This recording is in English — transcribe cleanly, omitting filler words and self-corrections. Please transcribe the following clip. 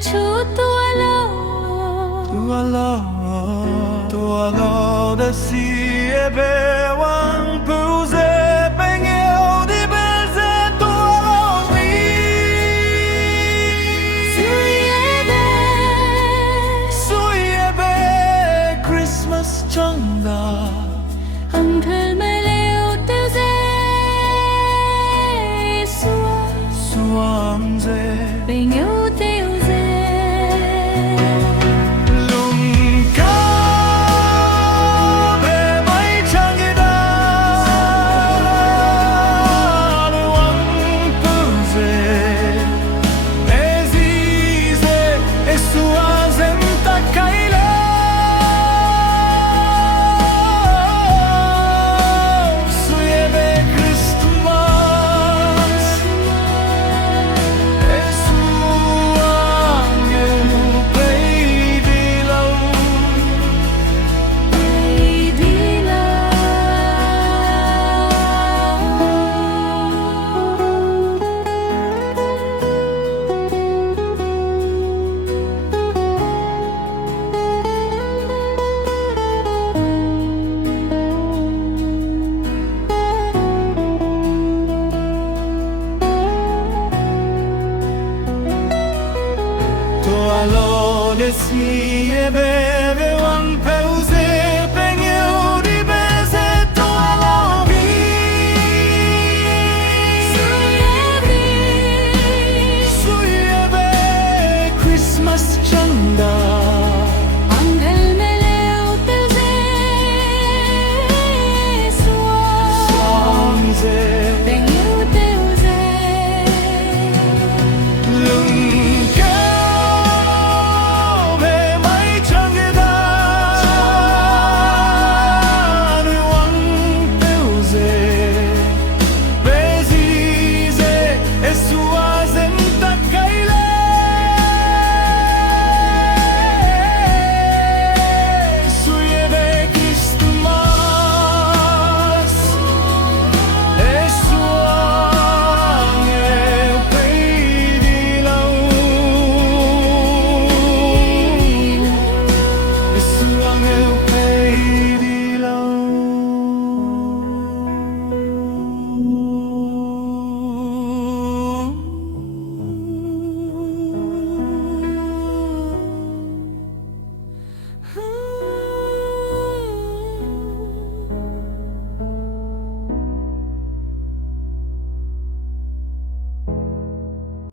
chúa tua lo da si e be wang pu ze beng yêu di bel ze tua lo mi sui e be Christmas chẳng da hằng thơ mê liêu tiêu dê suang ze tình yêu tiêu dê lung ca be mai chẳng ge da wang pu ze e zi ze e suang zen ta kai la Alo de si e be